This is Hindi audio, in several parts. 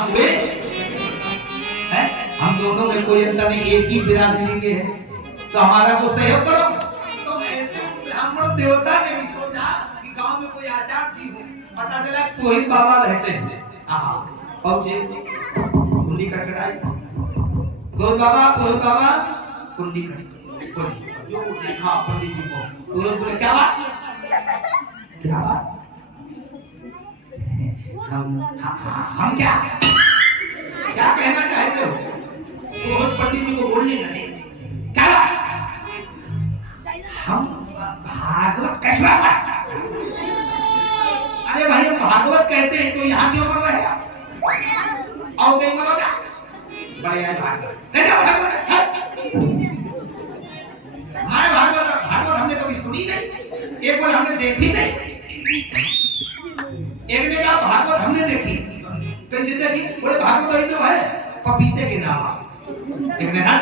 हम हुए हैं, हम दोनों में कोई अंतर नहीं, एक ही बिरादरी के हैं, तो हमारा को सहयोग करो। तो ऐसे ब्राह्मण देवता ने भी सोचा कि गांव में कोई आचार जी हो, पता चला पुरोहित बाबा रहते हैं। पहुंचे, कुंडी खटखटाई, पुरोहित बाबा कुंडी खटखटाई, जो देखा पंडित जी को, पुरोहित बोले क्या बात, हम क्या कहना चाहते हो? पुरोहित पंडित जी को बोलने लगे, क्या हम भागवत कैसे? अरे भाई हम भागवत कहते हैं तो यहाँ क्यों मर रहे हैं? आओ कहीं मरो ना, बड़े आए भागवत, भागवत हमने कभी सुनी नहीं, एक बार हमने देखी नहीं। एक ने कहा भागवत हमने देखी, कैसे देखी? बोले भागवत वही तो है, पपीते के नाम। एक ने कहा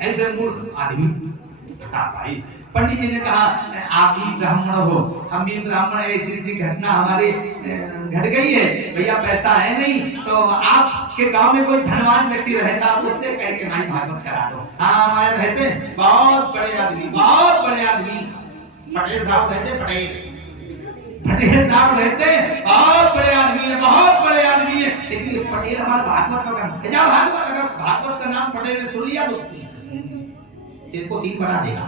ऐसे मूर्ख आदमी भाई। पंडित जी ने कहा आप भी ब्राह्मण हो, हम भी ब्राह्मण, ऐसी घटना हमारे घट गई है भैया, पैसा है नहीं, तो आपके गांव में कोई धनवान व्यक्ति रहता, उससे कह के भाई भागवत करा दो। हाँ हमारे रहते बहुत बड़े आदमी, पटेल साहब रहते, पटेल साहब रहते बहुत बड़े आदमी है, बहुत बड़े आदमी है, लेकिन ये पटेल हमारे भागवत का भागवत, अगर भागवत का नाम पटेल ने सुन लिया तो जिनको 3 बना देगा।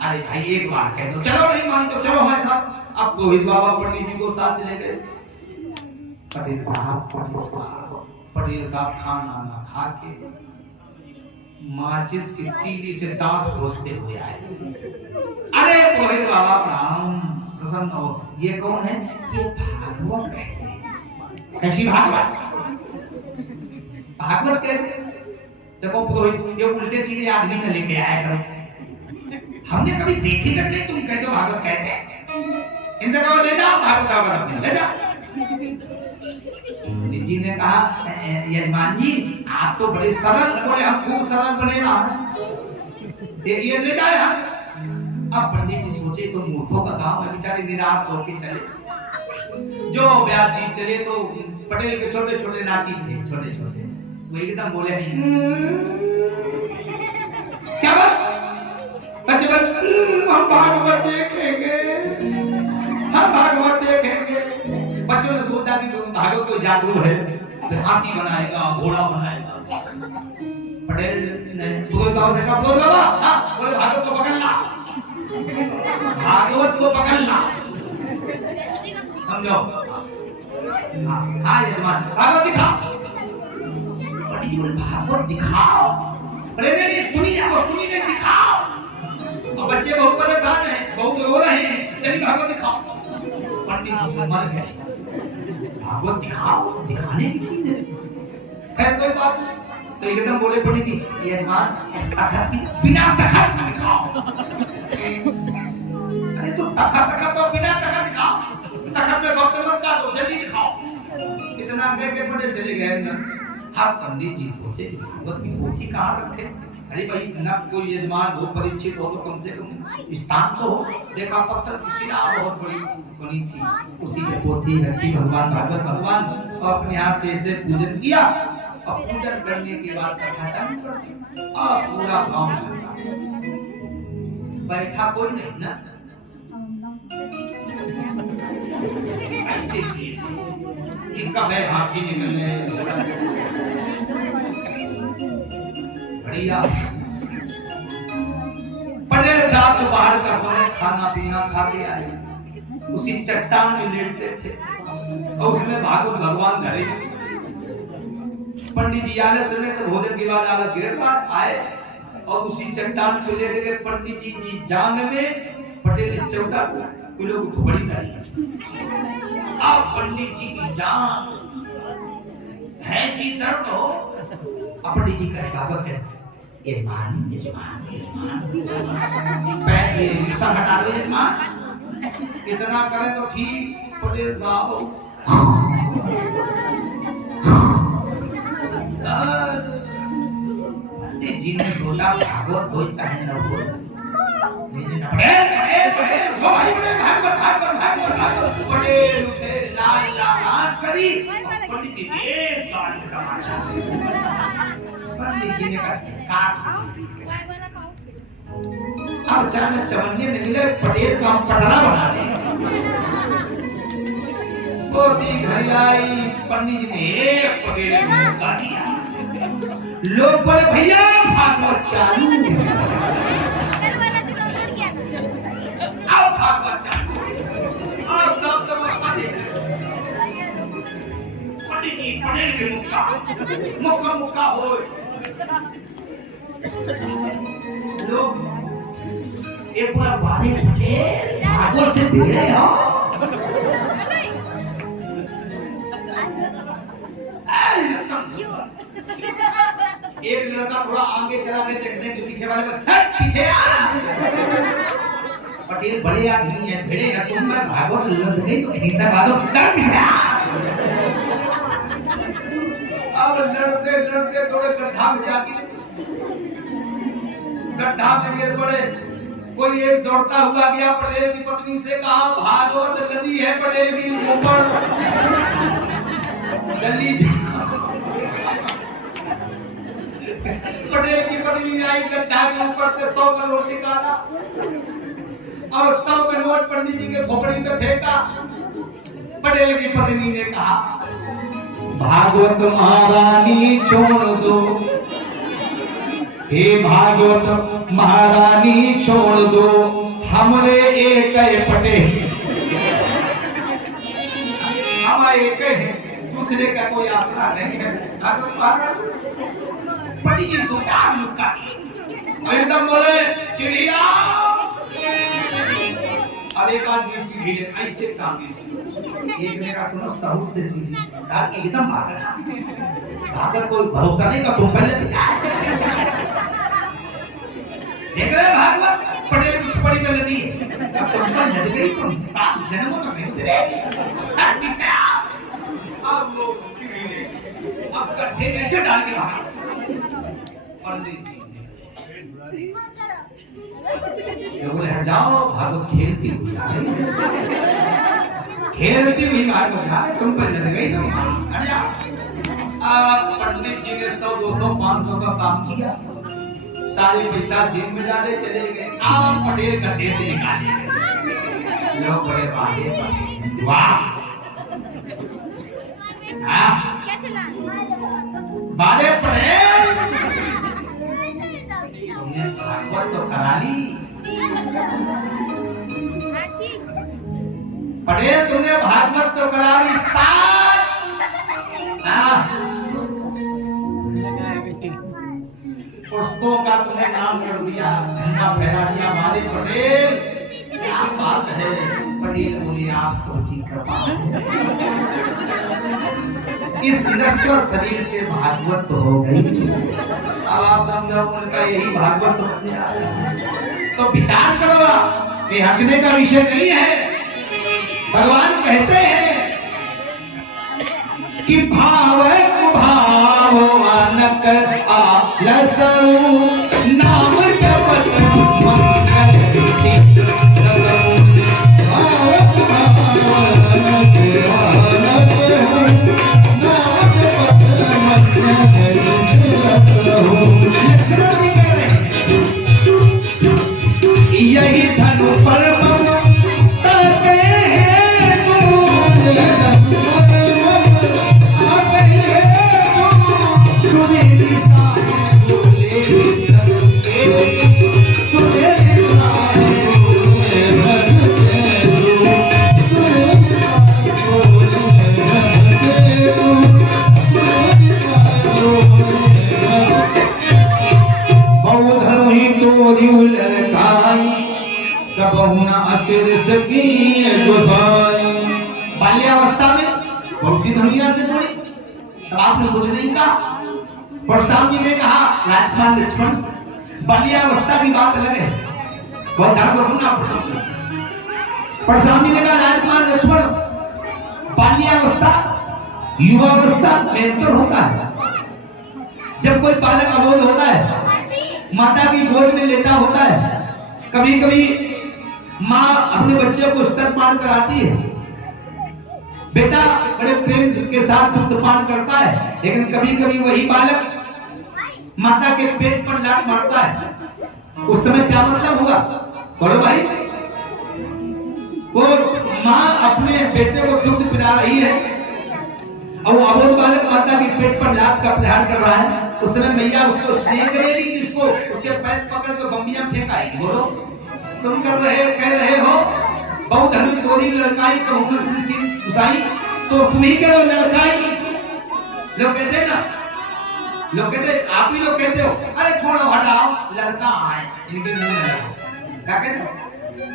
अरे भाई एक बार कह दो, चलो नहीं मान तो चलो हमारे साथ। अब पुरोहित बाबा पंडित जी को साथ ले गए। पटेल साहब खाना ना खा के माचिस की तीली से दांत घोंसते हुए आए। अरे पुरोहित बाबा प्रणाम, प्रसन्न हो। ये कौन है? ये भागवत कहते हैं। कैसी भागवत? भागवत कहते हैं। देखो पुरोहित, ये उल्टे सीधे आदमी ने लेके आया करो, हमने कभी देखी तक नहीं, तुम कहते हो भागवत कहते हैं। इनसे कहो ले जाओ भागवत अपने ले जाओ। जी ने कहा यजमान जी आप तो बड़े सरल, बोले हम खूब सरल बने ना, ये ले जाए यहाँ से। अब पंडित जी सोचे तो मूर्खों का काम है, बेचारे निराश होके चले। जो ब्याज जी चले तो पटेल के छोटे छोटे नाती थे, छोटे छोटे, वो एकदम बोले क्या बात? बच्चे हम भागवत देखेंगे, हम भागवत देखेंगे। बच्चों ने सोचा कि भागवत कोई जादू है, हाथी बनाएगा, घोड़ा बनाएगा। पटेल ने पुरोहित बाबा से कहा, पुरोहित बाबा बोले भागवत को पकड़ना, भागवत को पकड़ना, समझो। हाँ यजमान भागवत दिखाओ। पंडित जी बोले भागवत दिखाओ? अरे नहीं सुनी नहीं, दिखाओ। और बच्चे बहुत परेशान हैं, बहुत रो रहे हैं, चलिए भागवत दिखाओ। पंडित जी मर गए। भागवत दिखाओ, दिखाने की चीज है, खैर कोई बात नहीं। तो एकदम बोले पंडित जी, यजमान बिना तखत दिखाओ। अरे तो तखत तो बिना तखत दिखाओ, तखत में वक्त मत का दो, जल्दी दिखाओ। इतना कह के बड़े चले गए अंदर। अब पंडित जी सोचे भागवत की पोथी कहाँ रखे? अरे भाई ना कोई यजमान हो, परिचित हो, तो कम से कम स्थान तो हो। देखा पत्थर की शिला बहुत बड़ी बनी थी, उसी में पोथी रखी। भगवान भागवत भगवान अपने हाथ से इसे पूजन किया, और पूजन करने के बाद कथा चालू कर दी। और पूरा गांव बैठा कोई नहीं ना, इनका बैग हाथी निकलने बढ़िया। पटेल साहब दोपहर का समय खाना पीना खा के आए, उसी चट्टान में लेटते थे और उसमें भागवत भगवान धरे। पंडित जी आलस में तो भोजन के बाद आलस गिर आए और उसी चट्टान पे लेट गए। पंडित जी की जांग में पटेल ने चौका कोई लोग तो बड़ी दाई। अब पंडित जी की जान ऐसी दर्द हो, पंडित जी कहे भागवत कहते यजमान यजमान यजमान पैर सर हटा दो यजमान, इतना करें तो ठीक। पटेल साहब जी ने सोचा भागवत हो चाहे न हो, पटेल उठे लाल लाल करी, पंडित जी ने एक बार में तमाशा, पंडित जी ने कहा अब अचानक चवन्ने ने मिले पटेल का पटरा बना दे। गोदी घर आई, पंडित जी ने एक पटेल को मौका दिया। लोग बोले भैया भागवत चालू, आओ भागवत चालू, आओ सब तमाशा देख। पंडित जी पटेल के मुक्का मुक्का हो लोग एक पूरा बारिक पटेल भागवत से भिड़े हो। एक लड़का थोड़ा आगे चला के देखने के पीछे वाले को हट पीछे आ। पटेल बड़े आदमी है, भिड़े ना तुम मैं भागवत लग गई तो हिस्सा बादो हट पीछे आ। अब लड़ते लड़ते थोड़े गड्ढा में जाके गड्ढा में गिर पड़े। कोई एक दौड़ता हुआ गया, पटेल की पत्नी से कहा भागवत नदी है पटेल की ऊपर गली। पटेल की पत्नी आई गड्ढा के ऊपर से 100 का नोट निकाला और 100 का नोट पंडित जी के खोपड़ी में फेंका। पटेल की पत्नी ने कहा भागवत महारानी छोड़ दो, हे भागवत महारानी छोड़ दो, हमरे एक पटेल, हम एक हैं, दूसरे का कोई आसरा नहीं है। पंडित जी 2-4 लुक्का एकदम बोले सीढ़िया। अब एक आदमी सीढ़ी ले ऐसे काम दी, एक ने कहा सुनो सहूर से सीढ़ी डाल के एकदम भागत कोई भरोसा नहीं का तुम पहले देख रहे भागवत पटेल की बड़ी गलती है। अब तुम पर लग गई तो 7 जन्मों तक नहीं उतरेगी। अब लोग सीढ़ी ले अब गड्ढे में से डाल के भागा। पंडित जी ने बोले हट जाओ, भागवत खेलती हुई भागवत जाए, तुम पर लग गई तो हट जाओ। पंडित जी ने 100, 200, 500 का काम किया, सारे पैसा जेब में डाले चले गए। आप पटेल गड्ढे से निकाले गए। लोग बड़े बाजे वाह बाले पटेल तुमने भागवत तो करा ली। पटेल तुमने भागवत तो करा ली। पुस्तकों का तुमने नाम कर दिया, झंडा फहरा दिया। हमारे पटेल क्या बात है। पटेल बोले आप सबकी कृपा, इस नश्वर शरीर से भागवत तो हो गई। अब आप समझो उनका यही भागवत समझ आ रहा तो विचार करो, ये हंसने का विषय नहीं है। भगवान कहते हैं कि भाव भावनक आलसऊ नाम जपत मंगल यही धनु पर बाल्यावस्था में बहुत सी धुनिया ने तोड़ी, तब आपने कुछ नहीं कहा। परशुराम जी ने कहा राजकुमार लक्ष्मण बाल्यावस्था की बात अलग है, बहुत ध्यान से सुनना। परशुराम जी ने कहा राजकुमार लक्ष्मण बाल्यावस्था युवावस्था में अंतर होता है। जब कोई बालक अबोध होता है, माता की गोद में लेटा होता है, कभी कभी माँ अपने बच्चे को स्तनपान कराती है, बेटा बड़े प्रेम के साथ दुग्धपान करता है, लेकिन कभी कभी वही बालक माता के पेट पर लात मारता है। उस समय क्या मतलब हुआ बोलो भाई? वो माँ अपने बेटे को दुग्ध पिला रही है और वो अबोध बालक माता के पेट पर लात का प्रहार कर रहा है। उस समय मैया उसको स्नेह करेगी, किसको? उसके पैर पकड़ के बम्बियां फेंकाएगी। बोलो, तुम कह रहे हो बहुत धनु तोरी लड़काई कहूँ सृष्टि घुसाई, तो तुम ही करो लड़काई। लोग कहते ना, लोग कहते, आप ही लोग कहते हो अरे छोड़ो हटाओ लड़का आए, इनके मुंह में लगाओ। क्या कहते हो?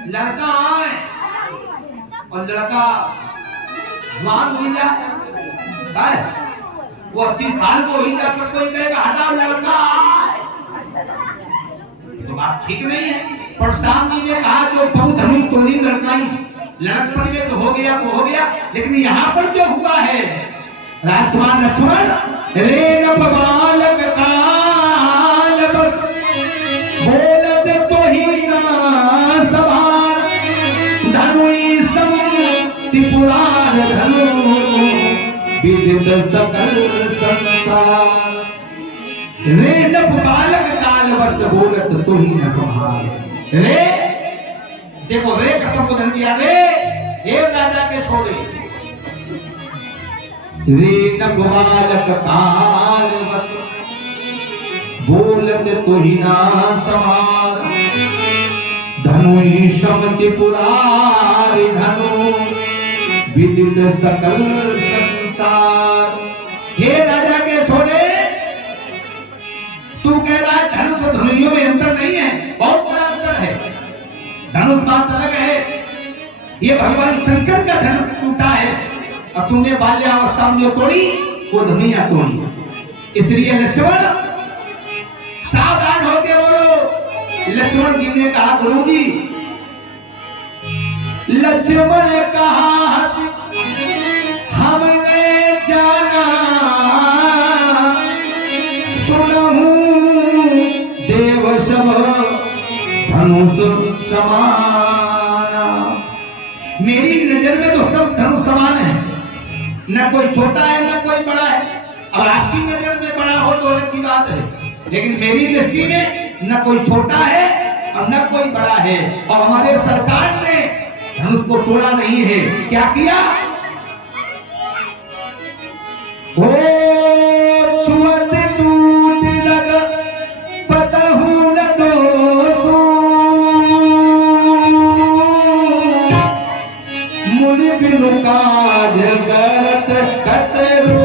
लड़का आए और लड़का जवान हो जाए, वो 80 साल को ही जाकर कोई कहेगा हटाओ लड़का आए, तो बात ठीक नहीं है। परशुराम जी ने कहा जो बहुत धनु तोरी लड़काई, लड़क पड़ गए तो हो गया सो हो गया, लेकिन यहाँ पर जो हुआ है राजकुमार लक्ष्मण, रे नभ बालक काल बस बोलत तो ही ना सवार, धनुई सम त्रिपुरार धनु विदित सकल संसार। रे नभ बालक काल बस बोलत तो ही न संभाल। रे देखो, रे का संबोधन किया, रे राजा के छोड़े, रे नभ बालक काल बस बोलत तो ही ना संभाल, धनुई शम त्रिपुरार धनु विदित सकल संसार। हे राजा के छोड़े, तू कह रहा है धनुष और धनुइयों में अंतर नहीं है, बहुत बड़ा अंतर है। धनुष बात अलग है, ये भगवान शंकर का धनुष टूटा है और तुमने बाल्यावस्था में जो तोड़ी वो धनुइयां तोड़ी। इसलिए लक्ष्मण सावधान होकर बोलो। लक्ष्मण जी ने कहा गुरु जी, लक्ष्मण कहा हमने जाना सुनहु देव सब धनुष समाना। मेरी नजर में तो सब धनुष समान है, न कोई छोटा है न कोई बड़ा है। अब आपकी नजर में बड़ा हो तो अलग की बात है, लेकिन मेरी दृष्टि में न कोई छोटा है और न कोई बड़ा है। और हमारे सरकार ने धनुष को तोड़ा नहीं है, क्या किया? ओ छुअत टूट लग पतहु न दोषु, मुनि बिनु काज करत कतरो।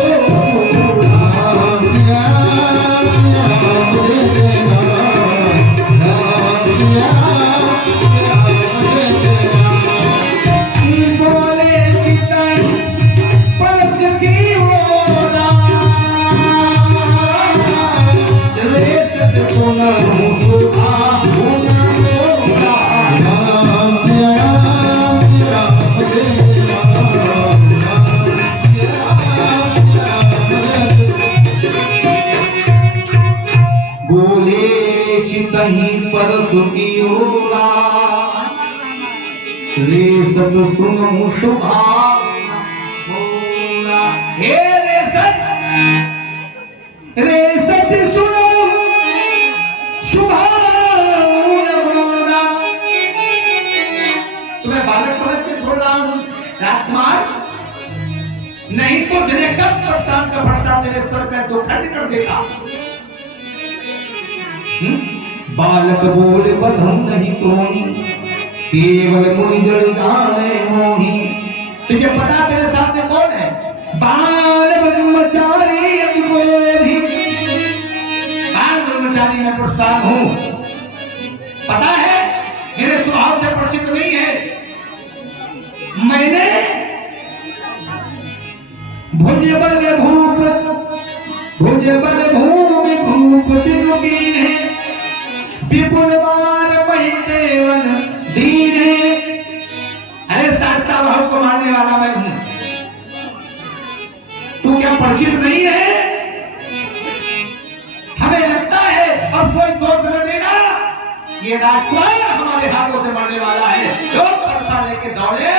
सुनो सुभा हे रेसत, रेसत सुनो सुभा। तुम्हें बालक समझ के छोड़ रहा हूं राजकुमार, नहीं तो जिन्हें कब प्रशांत का भरसा तेरे स्वर का दो खंड कर देगा। बालक बोले बधम नहीं कोई, केवल मुनि जड़ जाने मोही। तुझे पता तेरे सामने कौन है? बाल ब्रह्मचारी अतिक्रोधी, बाल ब्रह्मचारी मैं प्रस्थान हूं। पता है मेरे स्वभाव से परिचित नहीं है। मैंने भुजबल भूमि भूप बिनुकी है, विपुल बार वही देवन दीन है। अरे शास्त्रा भाव को मानने वाला मैं हूं, तू क्या परिचित नहीं है? हमें लगता है अब कोई दोष न देना, ये राजकुमार हमारे हाथों से मरने वाला है। लोग परसा लेके दौड़े,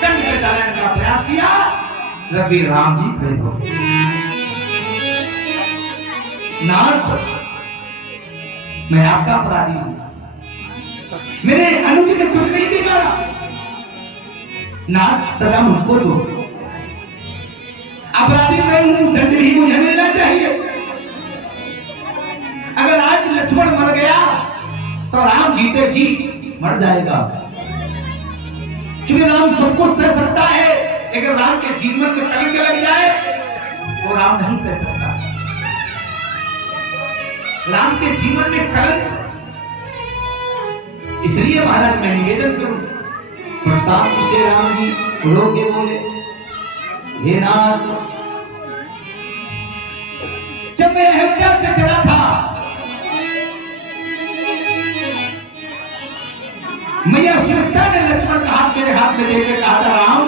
कंठ पे चलाने का प्रयास किया रवि राम जी प्रेम हो गए। नाथ, मैं आपका अपराधी हूं, मेरे अनुज ने कुछ नहीं बिगाड़ा। नाथ सजा मुझको दो, अपराधी मैं हूं, दंड भी मुझे मिलना चाहिए। अगर आज लक्ष्मण मर गया तो राम जीते जी मर जाएगा, क्योंकि राम सब कुछ सह सकता है, लेकिन राम के जीवन में कलंक लग जाए वो राम नहीं सह सकता। राम के जीवन में कलंक, इसलिए महाराज मैं निवेदन करूं, प्रसाद से राम जी रो के बोले, हे नाथ, जब मैं अयोध्या से चला था मैया सुमित्रा ने लक्ष्मण का हाथ मेरे हाथ में देकर कहा था, राम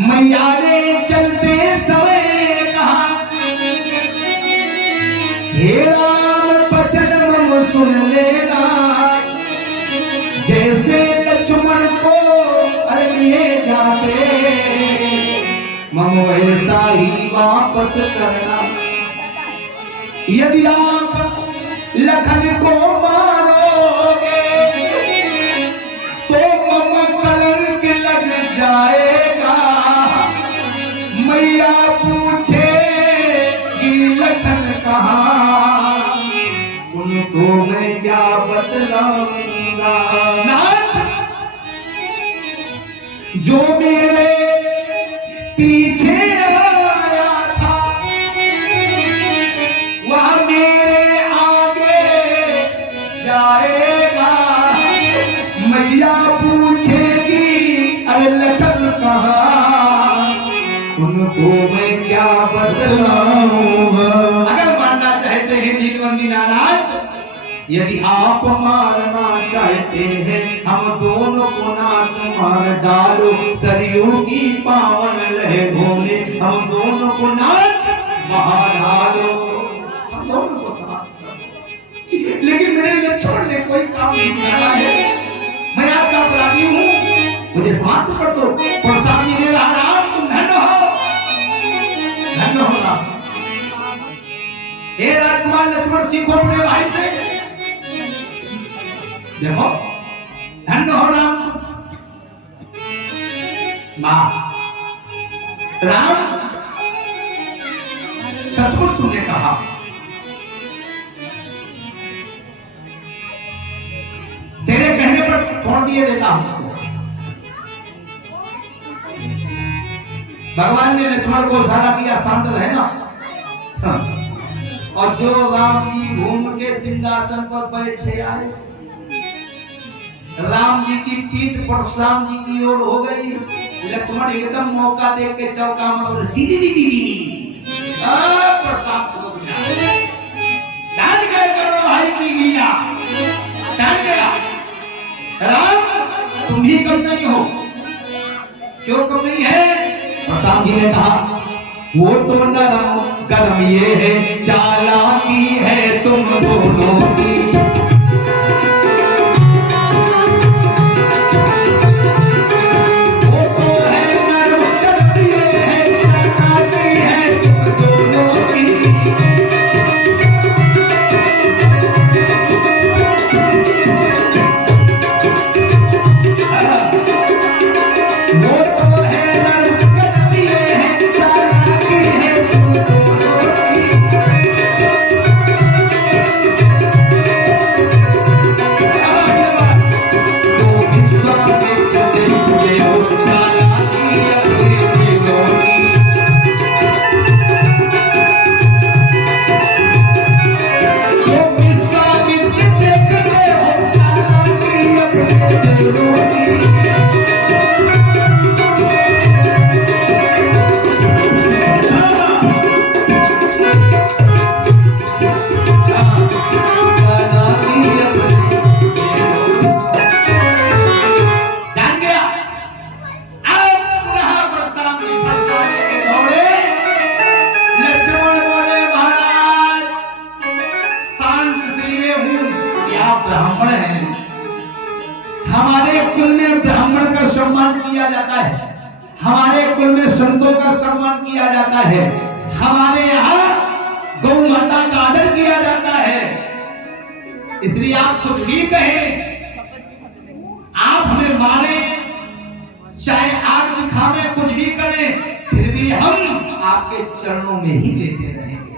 मैया ने चलते समय कहा, हे राम बचन मम सुन लेना, जैसे लक्ष्मण को लिए जाते मम वैसा ही वापस करना। यदि आप लखन को मारोगे तो मम कलंक लग जाएगा। मैया पूछे कि लखन कहाँ, उनको मैं क्या बतलाऊंगा। नाथ, जो मेरे पीछे आया था वह मेरे आगे जाएगा। मैया पूछेगी अरे लखन कहाँ, उनको मैं क्या बतलाऊंगा। अगर मानना चाहते हैं दीनबंदी नाराज, यदि आप मारना चाहते हैं हम दोनों को नाथ मार डालो, सरयू की पावन लहरों में हम दोनों को नाथ मार डालो, हम दोनों को समाप्त कर। लेकिन मेरे लक्ष्मण ने कोई काम नहीं किया है, मैं आपका अपराधी हूं, मुझे समाप्त कर दो। प्रसाद जी ने कहा, तुम धन्य हो, धन्य हो राम। हे राजकुमार लक्ष्मण, सीखो अपने भाई से, देखो धन्य हो राम। मां, राम सचमुच तुमने कहा, तेरे कहने पर छोड़ दिए देता हूं। भगवान ने लक्ष्मण को इशारा किया, शांत है ना। हाँ। और जो राम जी घूम के सिंहासन पर बैठे आए, राम जी की पीठ परशुराम जी की ओर हो गई। लक्ष्मण एकदम मौका देख के चौका मार, परशुराम को डाल गए करो भाई की लीला, डाल गया। राम तुम ही कम नहीं हो, क्यों कम नहीं है? परशुराम जी ने कहा, वो तो नरम गरम ये है, चालाकी है तुम दोनों की। सम्मान किया जाता है, हमारे कुल में संतों का सम्मान किया जाता है, हमारे यहाँ गौ माता का आदर किया जाता है। इसलिए आप कुछ भी कहें, आप हमें मारे, चाहे आग दिखावे, कुछ भी करें, फिर भी हम आपके चरणों में ही लेते रहेंगे।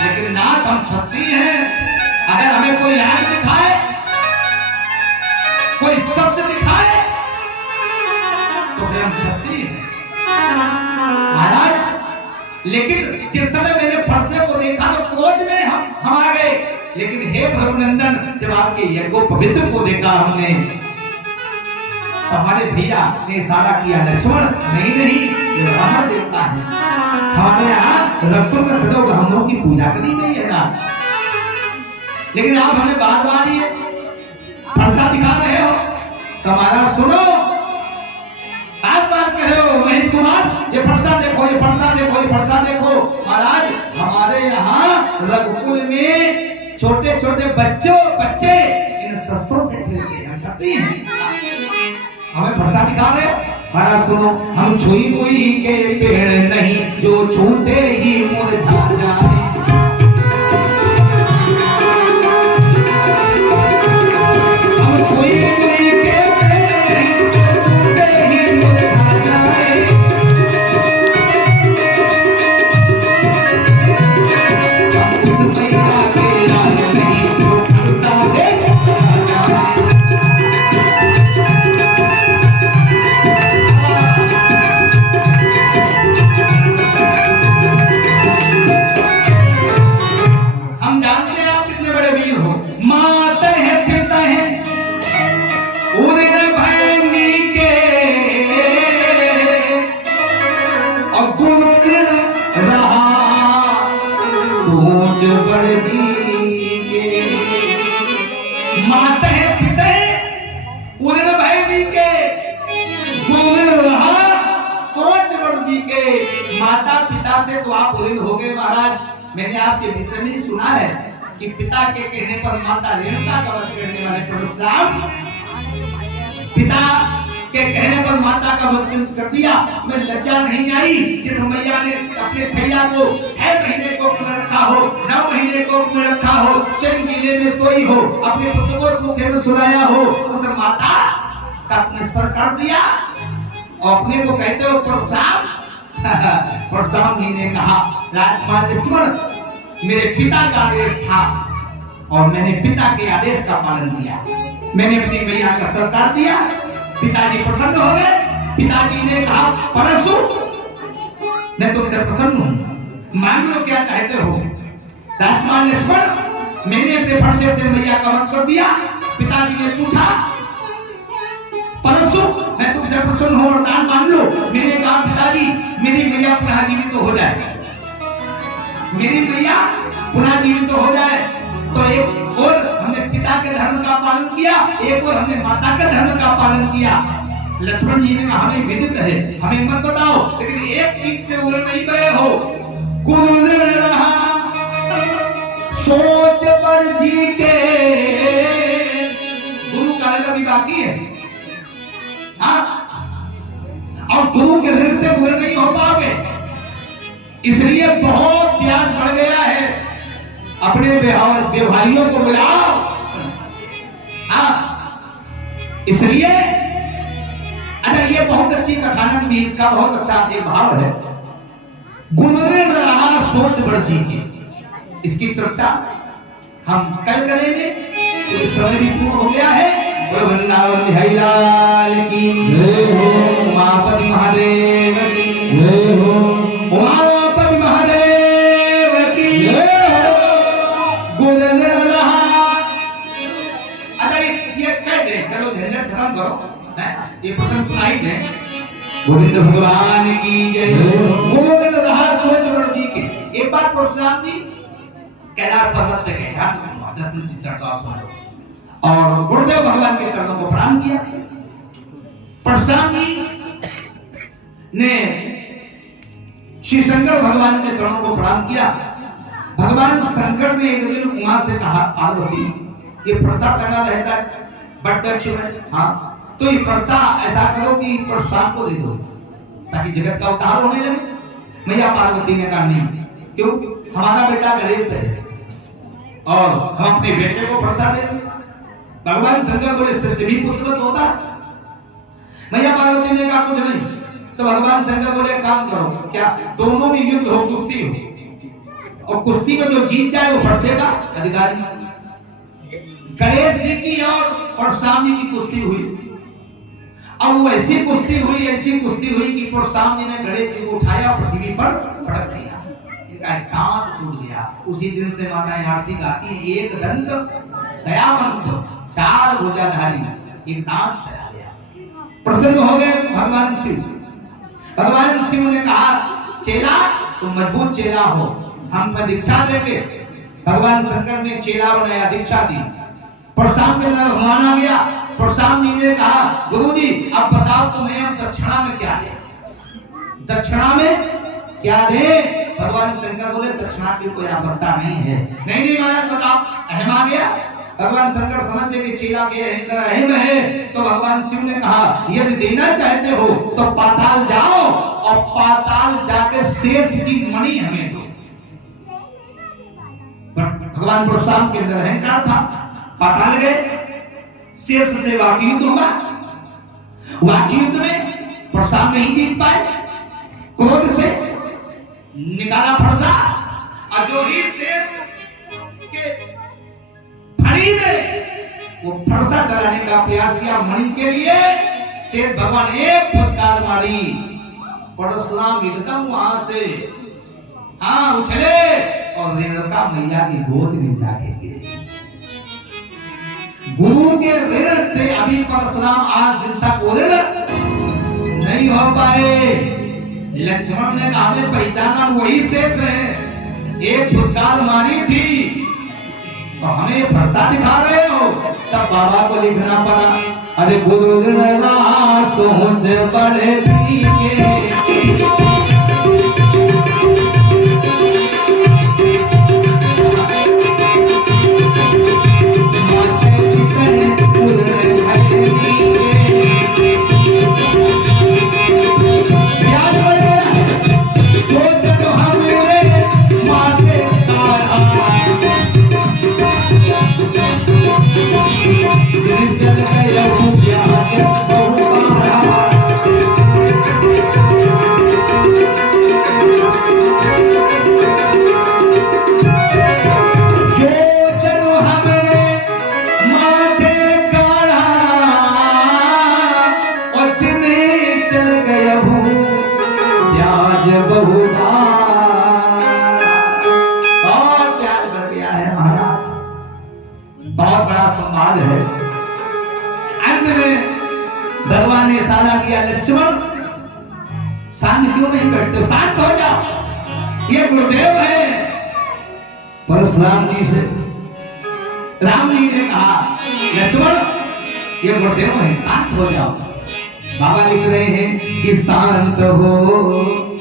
लेकिन नाथ हम क्षत्रिय हैं, अगर हमें कोई आग दिखाए, कोई शस्त्र दिखाए, तो फिर हम क्षत्रिय हैं महाराज। लेकिन जिस समय मैंने फरसे को देखा तो क्रोध में हम आ गए, लेकिन हे भगवनंदन, जब आपके यज्ञोपवीत को देखा हमने, तो हमारे भैया ने इशारा किया, लक्ष्मण नहीं, ये रावण देवता है, हमारे यहाँ रक्तों में सदा ब्राह्मणों की पूजा करी गई है ना। लेकिन आप हमें बार बार ये फरसा दिखा रहे हो, तो हमारा सुनो, बार कह रहे हो महेंद्र कुमार, ये फरसा देखो, ये फरसा देखो, ये फरसा देखो। महाराज, हमारे यहाँ रघुकुल में छोटे छोटे बच्चे इन शस्त्रों से खेलते हैं, क्षत्रिय हैं, हमें फरसा दिखा रहे हो। महाराज सुनो, हम छुई मुई के पेड़ नहीं, जो छूते ही मुरझा जाए। हम छुई मुई के पेड़ नहीं, जो छूते ही मुरझा जाए। हम उस मैया के लाल नहीं, जो फरसा देखा जाए। माता पिता से तो आप उदित हो गए महाराज। मैंने आपके विषय में सुना है कि पिता के कहने पर माता रेणुका का वध करने वाले परशुराम, पिता के कहने पर माता का वध कर दिया। मैं लज्जा नहीं आई जिस मैया ने अपने छैया को 6 महीने कोख में रखा हो, 9 महीने कोख में रखा हो, चैन जिले में सोई हो, अपने पुत्र को सूखे में सुलाया हो, उस माता का अपने सर काट दिया और अपने को कहते हो परशुराम। परशुराम जी ने कहा, राजकुमार लक्ष्मण, मेरे पिता का आदेश था और मैंने पिता के आदेश का पालन किया। मैंने अपनी मैया का सर काट दिया, पिताजी प्रसन्न हो गए। पिताजी ने कहा, परशु, मैं तुमसे प्रसन्न हूं, मांग लो क्या चाहते हो। राजकुमार लक्ष्मण, मैंने अपने फरसे से मैया का वध कर दिया। पिताजी ने पूछा, परशु, मैं तुमसे प्रसन्न हूं, वरदान मांग लो। मैंने कहा, पिताजी, मेरी मैया पुनः जीवित तो हो जाए, मेरी मैया पुनः जीवित तो हो जाए। तो एक और हमने पिता के धर्म का पालन किया, एक और हमने माता के धर्म का पालन किया। लक्ष्मण जी ने कहा, हमें विदित है, हमें मत बताओ, लेकिन एक चीज से उड़ नहीं गए हो। गुरु रहा सोच पर जी के, गुरु का भी बाकी है, और गुरु के दिल से पूरे नहीं हो पाओगे, इसलिए बहुत त्याग बढ़ गया है। अपने व्यवहारियों को बुलाओ। इसलिए अरे ये बहुत अच्छी कथानक भी, इसका बहुत अच्छा एक भाव है। गुणऋण रहा सोच बढ़ती की, इसकी चर्चा हम कल करेंगे, तो समय भी पूर्ण हो गया है। वृंदावन बिहारी लाल की जय हो, उमापति महादेव की जय हो, उमापति महादेव की जय हो। गुणऋण रहा, अरे ये कह दे, चलो झंझट खत्म करो, ये प्रसंग सुनाई दे। गोविंद भगवान की जय हो। गुणऋण रहा सोच बढ़ती की। एक बार परशुराम जी कैलाश पर्वत पे गए, 10 मिनट की चर्चा सुनो, और गुरुदेव भगवान के चरणों को प्रणाम किया। परशुराम जी ने श्री शंकर भगवान के चरणों को प्रणाम किया। भगवान शंकर ने एक दिन वहां से कहा, पार्वती, ये प्रसाद लगा रहता है बट में, हाँ तो ये फरसा ऐसा करो कि परशुराम को दे दो ताकि जगत का उद्धार होने लगे। मैया पार्वती ने कहा नहीं, क्यों? हमारा बेटा गणेश है और हम अपने बेटे को फरसा दे। भगवान शंकर बोले इससे भी पुत्रवत होता है। मैया पार्वती ने कहा कुछ नहीं। तो भगवान शंकर बोले काम करो, क्या दोनों में युद्ध हो, कुश्ती हो, और कुश्ती में जो जीत जाए वो फरसे का अधिकारी। गणेश जी की और परशुराम जी की कुश्ती हुई। अब वो ऐसी कुश्ती हुई कि परशुराम जी ने गणेश जी को उठाया और पृथ्वी पर पटक दिया, इनका दांत टूट गया। उसी दिन से माताएं आरती गाती है, एक दंत दयावंत चार भुजाधारी, एक दांत चला गया। प्रसन्न हो गए भगवान शिव। भगवान शिव ने कहा चेला तुम मजबूत चेला हो, हम पर दीक्षा देंगे। भगवान शंकर ने चेला बनाया, दीक्षा दी। परशुराम के अंदर माना गया। परशुराम जी ने कहा गुरुजी अब बताओ तुम्हें दक्षिणा में क्या दे, दक्षिणा में क्या दे? भगवान शंकर बोले दक्षिणा की कोई आवश्यकता नहीं है। नहीं महाराज बताओ। अहम आ गया। भगवान शंकर समझ गए कि चेला के अंदर अहम है। तो भगवान शिव ने कहा यदि देना चाहते हो तो पाताल जाओ और पाताल जाकर शेष की मणि हमें दो। भगवान परशुराम के अंदर अहंकार था। पाताल गए, शेष से वाकी युद्ध हुआ। वाकी युद्ध में परशुराम नहीं जीत पाए, क्रोध से निकाला फरसा, और जो ही शेष के फड़ी में वो फरसा चलाने का प्रयास किया मणि के लिए, शेष भगवान एक फुसकार मारी, परशुराम एकदम वहां से उछले और रेणुका मैया की गोद में जाके गिरे। गुरु के ऋण से अभी परशुराम आज दिन तक ऋण नहीं हो पाए। लक्ष्मण ने कहा हमें पहचाना वही शेष है, एक फुसकार मारी थी तो हमें फरसा दिखा रहे हो। तब बाबा को लिखना पड़ा, अरे गुरु ऋण सोच बड़े भगवान ने इशारा किया लक्ष्मण शांत क्यों नहीं बैठते, शांत हो जाओ, ये गुरुदेव है। परशुराम जी से राम जी ने कहा लक्ष्मण ये गुरुदेव है, शांत हो जाओ। बाबा लिख रहे हैं कि शांत हो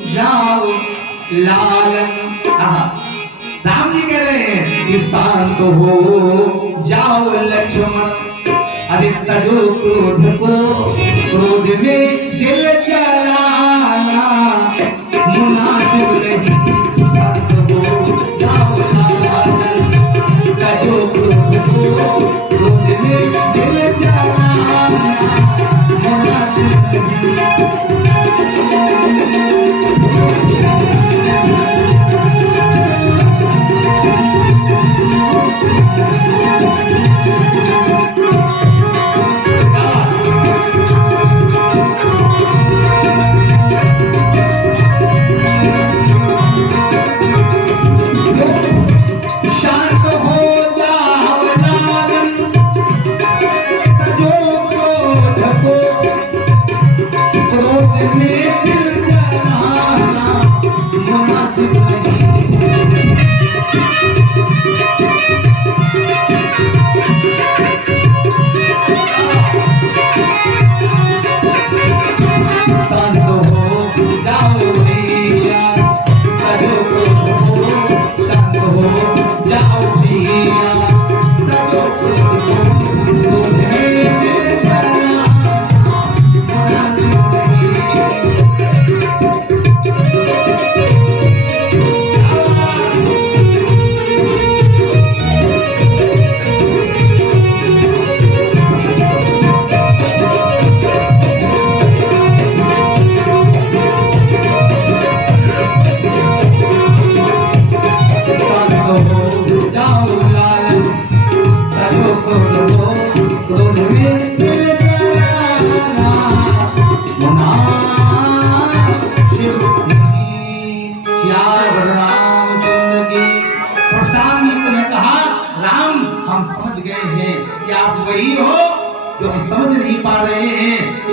जाओ लालन। राम जी कह रहे हैं कि शांत हो जाओ लक्ष्मण, अरे तजो क्रोध को, क्रोध में दिल जलाना मुनासिब नहीं। शांत हो जाओ लालन, तजो क्रोध को, क्रोध में दिल जलाना मुनासिब नहीं।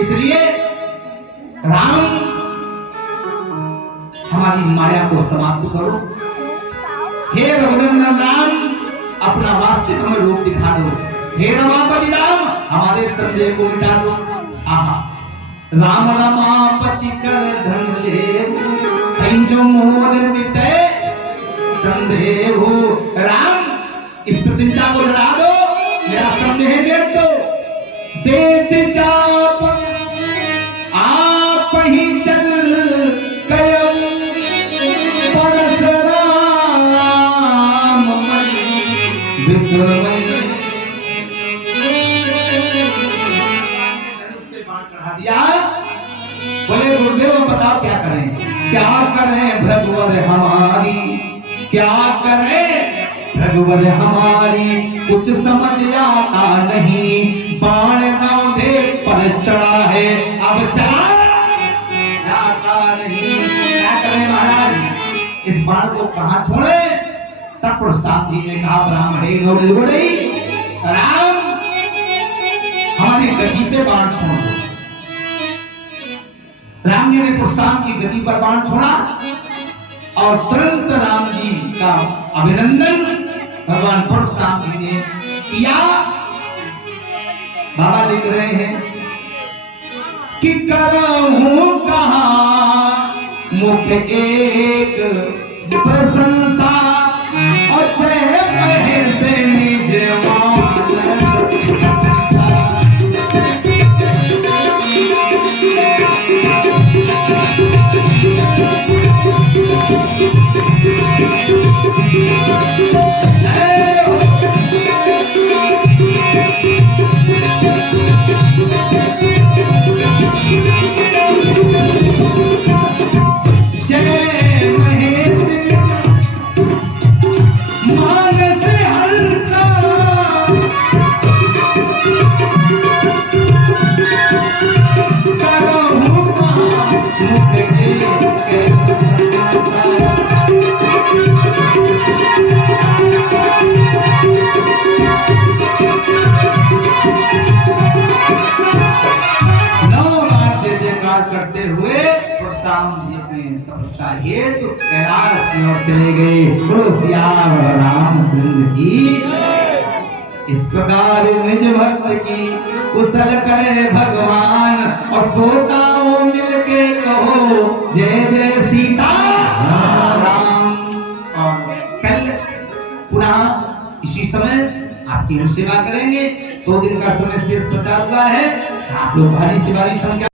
इसलिए राम हमारी माया को समाप्त करो। हे रघुनंदन राम, अपना वास्तविक हमें रूप दिखा दो। हे रमापति राम, हमारे संदेह को मिटा दो। आहा, राम रमापति कर धन ले, कहीं जो मोर मिटे संदेह हो। राम, इस चिंता को लड़ा दो, मेरा संदेह मिट दो। देत चाप आप ही चल कयम, परशुराम विश्वमय। चढ़ा दिया। बोले गुरुदेव बताओ क्या करें, क्या करें भगवर हमारी, क्या करें भगवर हमारी, कुछ समझ आता नहीं। बाण दे पर चढ़ा है, अब जाता नहीं। क्या करें महाराज, इस बाण को कहां छोड़े? तब प्रस्ताव जी ने कहा, ब्राह्मणे गौड़े राम, हमारी गति पे बाण छोड़ दो। राम जी ने प्रस्ताव की गति पर बाण छोड़ा और तुरंत राम जी का अभिनंदन भगवान परशुराम जी ने किया। बाबा लिख रहे हैं कि करहूं कहां मुख एक प्रशंसा, और जय से निज करते हुए प्रस्ताव जी अपने तपस्या हेतु कैलाश की ओर चले गए। बोलो सियावर रामचंद्र की। इस प्रकार निज भक्त की कुशल करे भगवान, और श्रोताओं मिलके कहो जय जय सीता राम। और कल पुनः इसी समय आपकी हम सेवा करेंगे। 2 दिन का समय शेष बचा हुआ है। आप लोग भारी से भारी संख्या